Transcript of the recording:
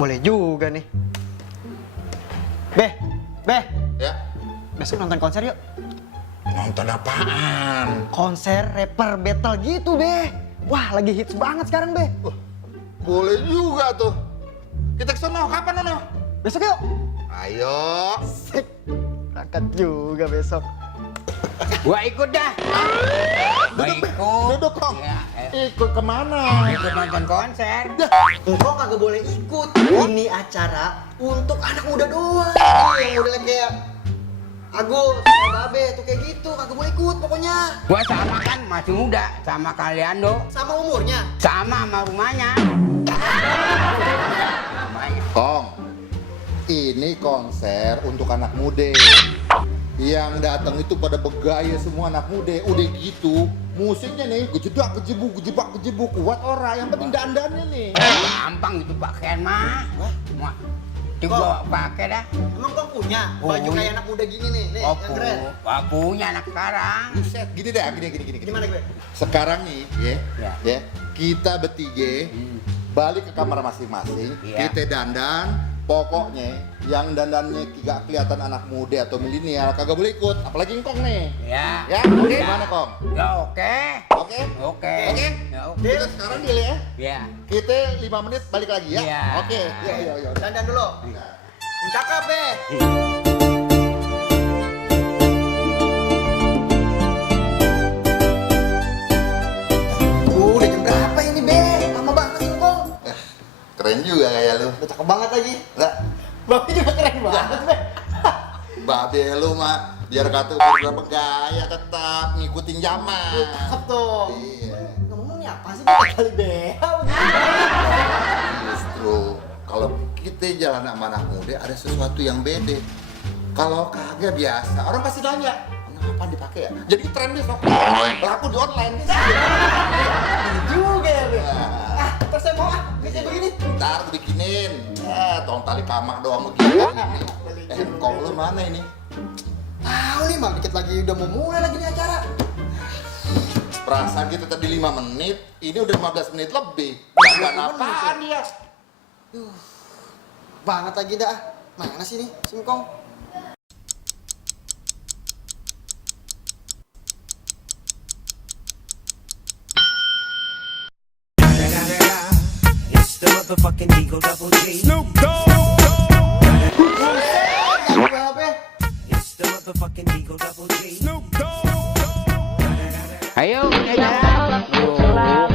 Boleh juga nih. Beh. Ya. Besok nonton konser yuk. Nonton apaan? Konser rapper battle gitu, Beh. Wah, lagi hits banget sekarang, Beh. Boleh juga tuh. Kita kesana kapan, Nono? Besok yuk. Ayo. Sik. Berangkat juga besok. Gua ikut dah. Gua ikut. Duduk, Kong. Ya, Ikut kemana? ikut nonton konser. Engkau kagak boleh ikut. Ini acara untuk anak muda doang. Yang modelnya kayak Agus, sama Babe tuh kayak gitu. Kagak boleh ikut pokoknya. Gua sama kan masih muda sama kalian do. Sama umurnya. Sama rumahnya. Rumahnya. Kong, ini konser untuk anak muda. Yang datang itu pada begaya semua anak muda. Udah gitu, musiknya nih gejedak gejebuk kuat orang. Yang penting dandannya nih. Gampang itu pakaian mah. Wah. Coba pakai dah. Emang kau punya baju Oh, kayak anak muda gini nih, Oh, yang keren. punya anak sekarang. Buset, gini deh, gini. Gimana gue? Sekarang nih, Ya. ya, kita bertiga balik ke kamar masing-masing, Iya. kita dandan. Pokoknya yang dandannya gak kelihatan anak muda atau milenial kagak boleh ikut, apalagi engkong nih. Ya. Ya, oke. Ya. Gimana, Kong? Ya oke. Oke? Oke. Oke. Ya oke. Kita sekarang deal ya. Ya. Kita 5 menit balik lagi ya. Iya. Oke. Iya. Dandan dulu. Cakep, Beh. Udah jam berapa ini, Beh? Lama banget sih kok. Keren juga kayak lu. Udah cakep banget lagi. Lah, Babe juga keren banget, Beh. babe lu mah biar kata beberapa gaya tetap ngikutin zaman. Cakep tuh. Iya. Ngomongnya apa sih kita kali behel? Justru kalau kita jalan sama anak muda ada sesuatu yang beda. Kalau kagak biasa, orang pasti nanya, kenapa dipakai ya? Jadi tren besok, laku di online. Juga ya, Beh. Nah, Terus saya mau kayak begini. ntar gue bikinin. Tong tali pamak doang begini. Kong lu mana ini? Tahu nih, Mal, dikit lagi udah mau mulai lagi nih acara. Perasaan kita tadi 5 menit, ini udah 15 menit lebih. Bukan apaan ya? Banget lagi dah. Mana sih nih, Singkong? It's the motherfucking Eagle Double G. It's the motherfucking Eagle Double G. Ayo, kita jalan.